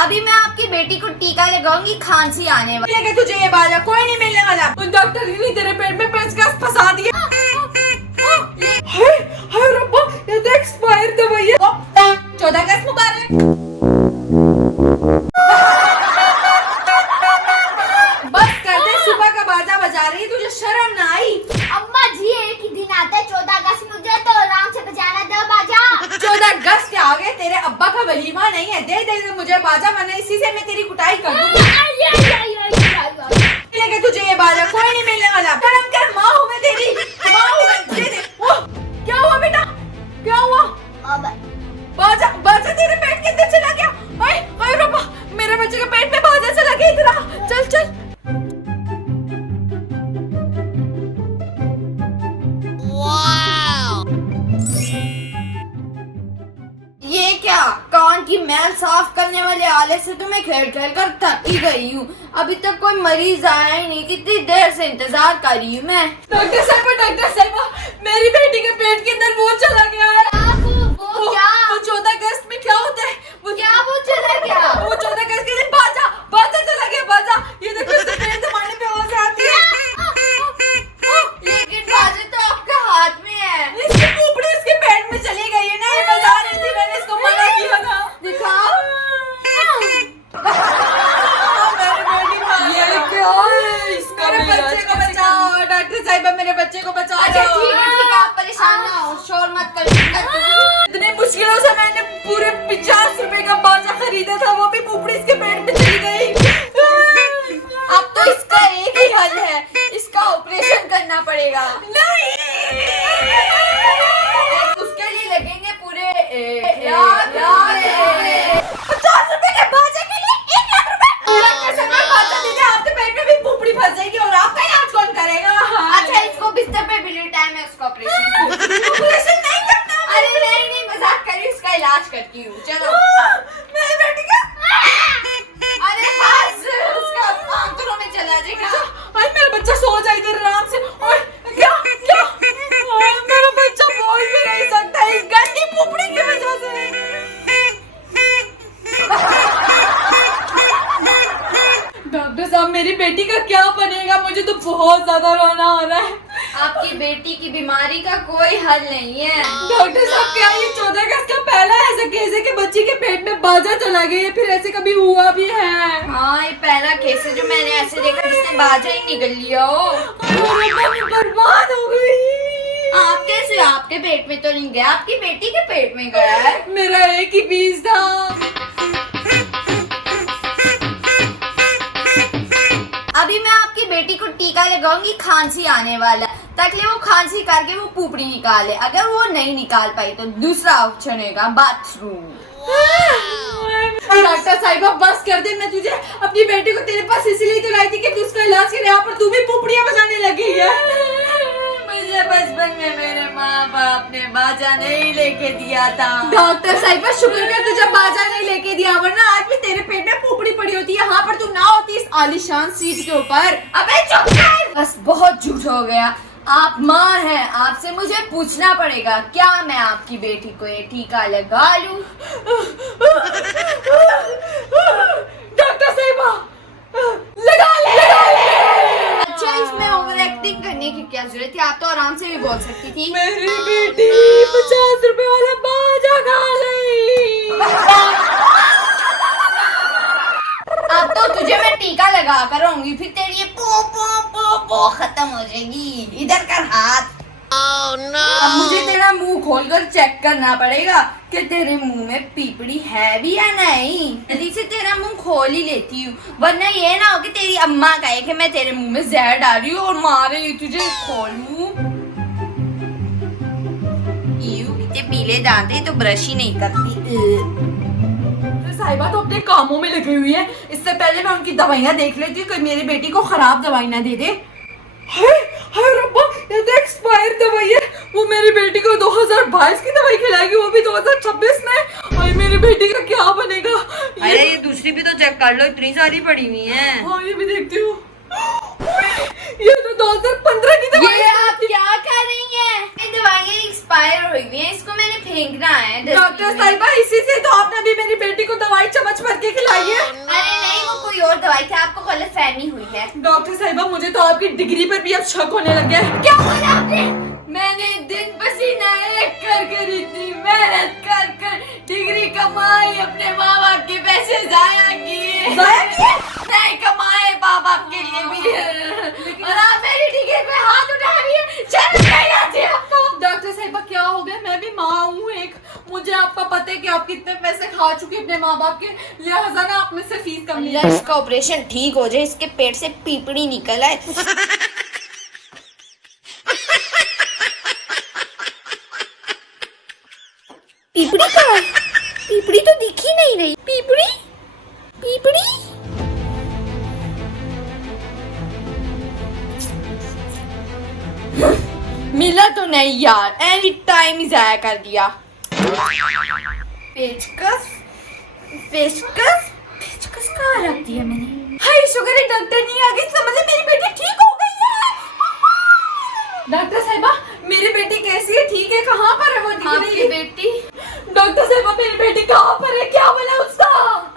अभी मैं आपकी बेटी को टीका लगाऊंगी, खांसी आने वाली मिलेगा तुझे ये बाजा, कोई नहीं मिलने वाला। डॉक्टर ने तेरे पेट में पेचकस फंसा दिया। हाय हाय रब्बा, ये तो एक्सपायर दवाई है। 14 अगस्त मुबारक। बस कर दे, सुबह का बाजा बजा रही, तुझे शर्म ना आई? अम्मा जी एक ही दिन आता है 14 अगस्त, मुझे तो आराम से बजाना दो बाजा। 14 अगस्त के आगे तेरे अब्बा का वलीमा नहीं है, दे दे मुझे बाजा, वरना इसी से मैं तेरी कुटाई कर दूंगी। मिलेगा तुझे ये बाजा, कोई नहीं मिलने वाला। शर्म कर, माँ हूँ मैं तेरी, माँ हूँ मैं। दे दे। ओह, क्या हुआ बेटा, क्या हुआ? बाजा बाजा तेरे पेट के अंदर चला गया। हाय हाय रब्बा, मेरे बच्चे के पेट में बाजा चला गया। इधर आ, चल चल। ये क्या, कान की मैल साफ करने वाले आले से तो मैं खेल खेल कर थक ही गई हूँ। अभी तक कोई मरीज आया ही नहीं, कितनी देर से इंतजार कर रही हूँ मैं। डॉक्टर साहिबा, मेरी बेटी के पेट के अंदर वो चला गया है। वो क्या? वो 14 अगस्त में क्या होता है? वो चला गया? वो 14 अगस्त के दिन बाजा बाजा चला गया, बाजा। ये देखो, इसके पेट दबाने पे आवाज आती है। लेकिन बाजा तो आपके हाथ में है। इसकी खोपड़ी उसके पेट में चली गई है ना, ये बता रही थी, मैंने इसको मना किया था। दिखाओ। ये क्या है इसका? मेरे बच्चे को बचाओ डॉक्टर साहिबा, मेरे बच्चे को बचाओ। अच्छा ठीक है, आप परेशान ना हो, शोर मत करिए। इतनी मुश्किलों से मैंने पूरे 50 रुपए का बाजा खरीदा था, वो भी पुपड़ी इसके पेट में चली गई। अब तो इसका एक ही हल है, इसका ऑपरेशन करना पड़ेगा। नहीं, उसके लिए लगेंगे पूरे 50 रुपए के बाजे के लिए 1 लाख रुपए। डॉक्टर साहब, बाजा दीजिए, आपके पेट में भी पुपड़ी फंस जाएगी और आपका इलाज कौन करेगा? अच्छा इसको बिस्तर पे भी टाइम है, उसका ऑपरेशन नहीं करना। अरे नहीं मजाक करी, उसका इलाज करती हूँ। चलो मेरी बेटी का अरे बस, उसका आंखों में चला जाएगा। आज मेरा बच्चा सो जाए इधर आराम से। और क्या क्या मेरा बच्चा बोल भी नहीं सकता इस गंदी पुपड़ी की वजह से। डॉक्टर साहब, मेरी बेटी का क्या बनेगा? मुझे तो बहुत ज्यादा रोना आ रहा है। आपकी बेटी की बीमारी का कोई हल नहीं है। डॉक्टर साहब, क्या ये 14 अगस्त का पहला ऐसा केस है कि बच्ची के पेट में बाजा चला गया है? फिर ऐसे कभी हुआ भी है? हाँ ये पहला केस है जो मैंने ऐसे देखा जिसने बाजा ही निकल लिया हो। मैं बर्बाद हो गई। आप कैसे? आपके पेट में तो नहीं गया, आपकी बेटी के पेट में गया है। मेरा एक ही पीस था। अभी मैं आपकी बेटी को टीका लगाऊंगी, खांसी आने वाला, ताकि वो खांसी करके वो पुपड़ी निकाले। अगर वो नहीं निकाल पाई तो दूसरा ऑप्शन है बाथरूम। डॉक्टर साहिबा, बस कर दे। मैं तुझे अपनी बेटी को तेरे पास इसलिए तो लाई थी कि तू उसका इलाज करे, यहाँ पर तू भी पुपड़ियाँ बजाने लगी है। मुझे बचपन में मेरे माँ बाप ने बाजा नहीं लेके दिया था। डॉक्टर साहिबा, शुक्र कर तुझे बाजा नहीं लेके दिया, वरना आज भी तेरे पेट में पुपड़ी पड़ी होती है, यहाँ पर तू ना होती इस आलीशान सीट के ऊपर। अबे चुप कर, बस बहुत झूठ हो गया। आप माँ हैं, आपसे मुझे पूछना पड़ेगा, क्या मैं आपकी बेटी को ये टीका लगा लूं? डॉक्टर साहिबा, लगा ले। अच्छा इसमें ओवर एक्टिंग करने की क्या जरूरत थी? आप तो आराम से भी बोल सकती थी। मेरी बेटी 50 रुपए वाला बाजा खा गई। अब तो तुझे मैं टीका लगा कर रहूंगी, फिर तेरी ये पो पो पो पो खत्म हो जाएगी। इधर कर हाथ। Oh, no. अब मुझे तेरा मुंह खोलकर चेक करना पड़ेगा कि तेरे मुंह में पीपड़ी है भी या नहीं। जल्दी से तेरा मुंह खोल ही लेती हूँ, वरना ये ना हो कि तेरी अम्मा कहे कि मैं तेरे मुंह में जहर डाल रही हूँ और मार रही हूँ तुझे। खोलूं? कितने पीले दांत हैं, तो ब्रश ही नहीं करती। साहिबा तो अपने कामों में लगी हुई है। इससे पहले मैं उनकी दवाइयाँ देख लेती हूँ, कोई मेरी बेटी को खराब दवाई ना दे दे। हाय हाय रब्बा, ये तो एक्सपायर दवाई है। वो मेरी बेटी को 2022 की दवाई खिलाएगी, वो भी 2026 में। हाय मेरी बेटी का क्या बनेगा? अरे ये दूसरी भी तो चेक कर लो, इतनी सारी पड़ी हुई है। हाँ ये भी देखती हूँ। ये तो 2015 की दवाई। ये आप क्या कर रही हैं? ये दवाइयाँ एक्सपायर हुई हैं, इसको मैंने फेंकना है। डॉक्टर साहिबा, इसी से तो आपने अभी मेरी बेटी को दवाई चम्मच भर के खिलाई है। दवाई थी, आपको गलतफहमी हुई है। डॉक्टर साहिबा मुझे तो आपकी डिग्री पर भी अब शक होने लग गया है। क्या बोला आपने? मैंने दिन पसीना एक कर इतनी मेहनत कर डिग्री कमाई, अपने माँ बाप के पैसे जाया किए नहीं कमाए माँ बाप के लिए भी, और आप मेरी डिग्री पे हाथ उठा रही है। शर्म नहीं आती आपको? डॉक्टर साहिबा क्या हो गया, मैं भी माँ हूँ एक, मुझे आपका पता है कि आप कितने पैसे खा चुके अपने माँ बाप के, लिहाजा ना आप मुझसे फीस कम नहीं। इसका ऑपरेशन ठीक हो जाए, इसके पेट से पीपड़ी निकल आए। पीपड़ी कहाँ है? पीपड़ी तो दिख ही नहीं रही। पीपड़ी पीपड़ी मिला तो नहीं यार, एनी टाइम ही जाया कर दिया। पेचकस पेचकस पेचकस कहाँ रख दिया मैंने? हाय शुक्र है डॉक्टर नहीं आ गई, समझ ले मेरी बेटी ठीक हो गई है। डॉक्टर साहिबा मेरी बेटी कैसी है, ठीक है? कहाँ पर है वो, दिख रही आपकी है? बेटी डॉक्टर साहिबा मेरी बेटी कहाँ पर है, क्या बोला उसका?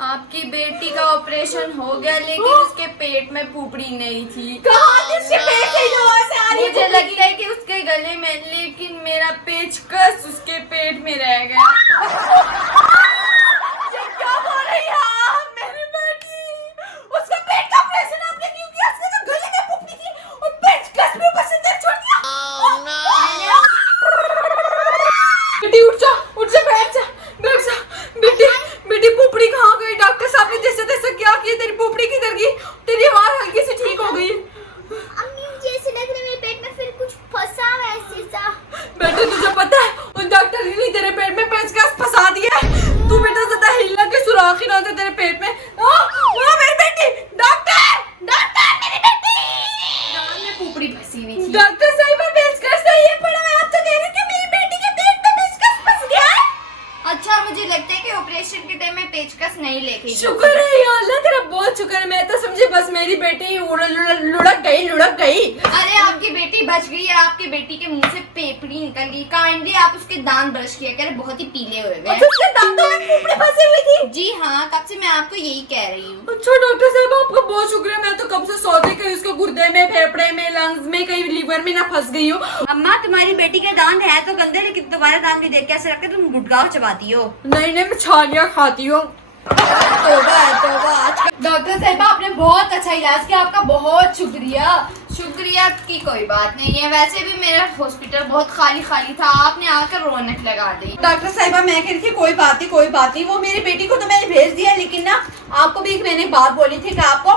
आपकी बेटी का ऑपरेशन हो गया, लेकिन उसके पेट में पुपड़ी नहीं थी। कहाँ थी उसके पेट से ही आवाज आ रही है? मुझे लगता है कि उसके गले में, लेकिन मेरा पेचकस उसके पेट में रह गया। ये क्या बोल रही है आप? मेरी बेटी, उसका पेट का ऑपरेशन आपने क्यों किया? उसके तो गले में पुपड़ी थी और पेचकस भी ऊपर से अंदर छोड़ दिया। बेटी उठ जा बैठ जा बेटी, बेटी पुपड़ी कहाँ गई? डॉक्टर साहब ने जैसे तैसे क्या किया, तेरी पुपड़ी किधर गई? तेरी आवाज हल्की सी ठीक हो गई। अम्मी मुझे ऐसे लग रहा है मेरे पेट में फिर कुछ फंसा हुआ है ऐसे सा। बेटे तुझे पता है उन डॉक्टर ने तेरे पेट में पेचकस फंसा दिया है, तू बेटा ज्यादा हिलना के सुराख ही ना दे तेरे पेट में। मेरी बेटी, डॉक्टर मेरी बेटी, कान में पुपड़ी फंसी हुई थी। डॉक्टर साहिबा पेचकस सही है, पर आप तो कह रहे कि मेरी बेटी के पेट में पेचकस फंस गया है। अच्छा, मुझे लगता है कि ऑपरेशन के टाइम में पेचकस नहीं लेके गई। शुक्र है या अल्लाह तेरा, बहुत शुक्र है। मैं तो समझी बस मेरी बेटी लुढ़क गई। अरे आपकी बेटी बच गई है, आपकी बेटी के मुंह से पेपड़ी निकल गई। काइंडली आप उसके दांत ब्रश किया करें, बहुत ही पीले हुए हुए हैं। अच्छा उसके दांतों में पुपड़ी फंसी हुई थी? जी हाँ, कब से मैं आपको यही कह रही हूँ। अच्छा डॉक्टर साहब आपका बहुत शुक्र है, मैं तो कब से सोचती कहीं उसके गुर्दे में, फेफड़े में, लंग्स में, कहीं लीवर में ना फंस गई हूँ। अम्मा तुम्हारी बेटी के दांत है तो गंदे, लेकिन तुम्हारे दांत भी देख के ऐसे लगता है तुम गुटखा चबाती हो। नहीं मैं छालियाँ खाती हूँ। तौबा। डॉक्टर साहिबा आपने बहुत अच्छा इलाज किया, आपका बहुत शुक्रिया। शुक्रिया की कोई बात नहीं है, वैसे भी मेरा हॉस्पिटल बहुत खाली था, आपने आकर रौनक लगा दी। डॉक्टर साहिबा मैं कह रही थी कोई बात नहीं, वो मेरी बेटी को तो मैंने भेज दिया, लेकिन ना आपको भी मैंने बात बोली थी कि आपको